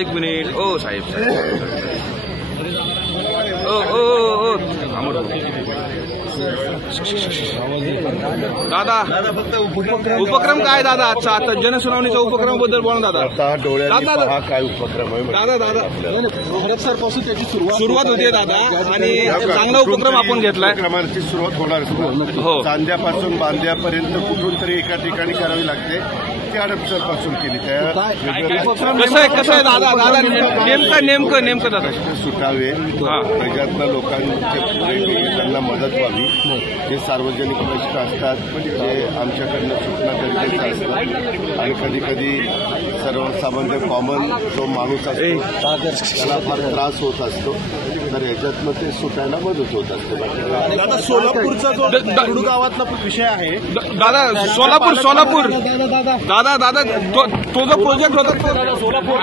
एक मिनिट ओ साहेब ओ ओ ओ दादा उपक्रम काय दादा आजचा आता जनसुनावणीच्या उपक्रमाबद्दल बोला दादा. दादा काय उपक्रम आहे दादा भरत सर पासून त्याची सुरुवात होते दादा आणि चांगला उपक्रम आपण घेतलाय. उपक्रमाची सुरुवात होणार हो. चांद्यापासून बांद्यापर्यंत कुठून तरी एका ठिकाणी करावी लागते. ती हडपसर पासून केली कसं आहे दादा नेमकं दादा सुटावे त्याच्यातनं लोकांचे त्यांना मदत व्हावी. जे सार्वजनिक प्रश्न असतात जे आमच्याकडनं सुटणं गरजेचं असतं आणि कधी कधी सर्वसामान्य कॉमन जो माणूस असतो त्याला फार त्रास होत असतो तर याच्यातनं ते सुटायला मदत होत असते. दादा सोलापूरचा जो दुर्ड गावातला विषय आहे दादा सोलापूर दादा तो जो प्रोजेक्ट होता सोलापूर